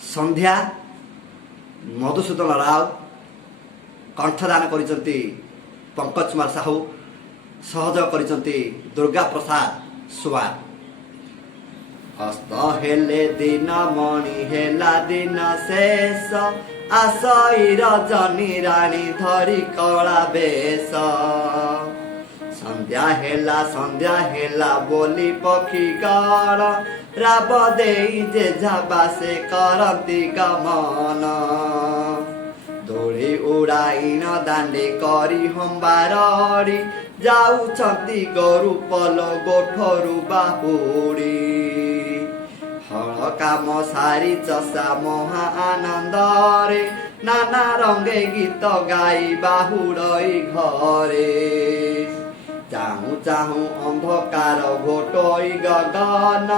संध्या मधुसूदन राव कंठदान करिसंती पंकज कुमार साहू सहयोग करिसंती दुर्गा प्रसाद सुवार। अस्त हेले दिन मणि हेला दिन शेष आसई रजनी राणी धरी कला बेश। संध्या हेला बोली पक्षी गण राब देई जे झाबा से करती गमन। दोली उड़ाईन दांडे करी हम्बारड़ी जाउछंती गोरु पल गोठरु बाहुड़ी। हल काम सारी चषा महा आनंदरे नाना रंगे गीत गाई बाहुड़ई घरे। चाहू चाहू अंधकार घोटई गगन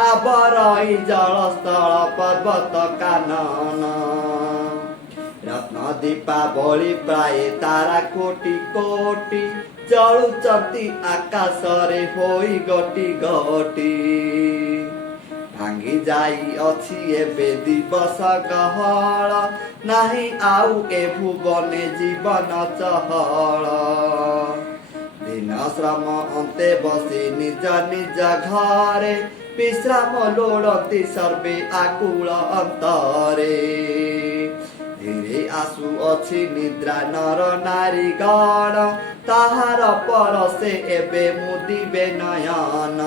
आवरई जलस्थल पर्वत कानन। रत्न दीपावली प्राय तारा कोटि कोटि जलुचंती आकाशरे होई गटी गटी। भांगी जाई अछि एबे दिवस गहळ नाही आउ ए भुवने जीवन चहळ। दिन श्रम अन्ते बसी निज निज घरे विश्राम लोड़ती सर्वे आकुल अंतरे। धीरे आसु अछि निद्रा नर नारी गण ताहार परसे एबे मुदिबे नयन।